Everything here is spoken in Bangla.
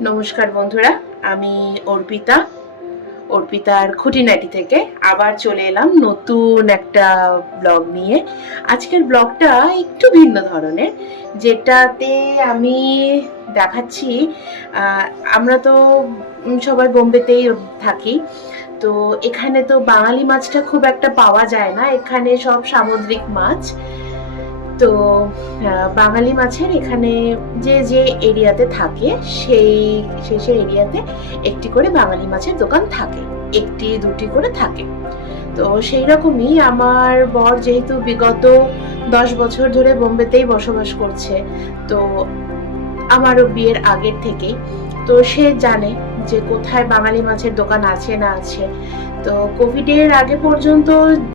নমস্কার বন্ধুরা, আমি অর্পিতার খুঁটিনাটি থেকে আবার চলে এলাম নতুন একটা ব্লগ নিয়ে। আজকের ব্লগটা একটু ভিন্ন ধরনের, যেটাতে আমি দেখাচ্ছি আমরা তো সবাই বোম্বেতেই থাকি। তো এখানে তো বাঙালি মাছটা খুব একটা পাওয়া যায় না, এখানে সব সামুদ্রিক মাছ। তো বাঙালি মাছের এখানে যে যে এরিয়াতে থাকে সেই সেই এরিয়াতে একটি করে বাঙালি মাছের দোকান থাকে, একটি দুটি করে থাকে। তো সেই রকমই আমার বর যেহেতু বিগত 10 বছর ধরে বোম্বেতেই বসবাস করছে, তো আমারও বিয়ের আগের থেকেই, তো সে জানে যে কোথায় বাঙালি মাছের দোকান আছে না আছে। তো কোভিডের আগে পর্যন্ত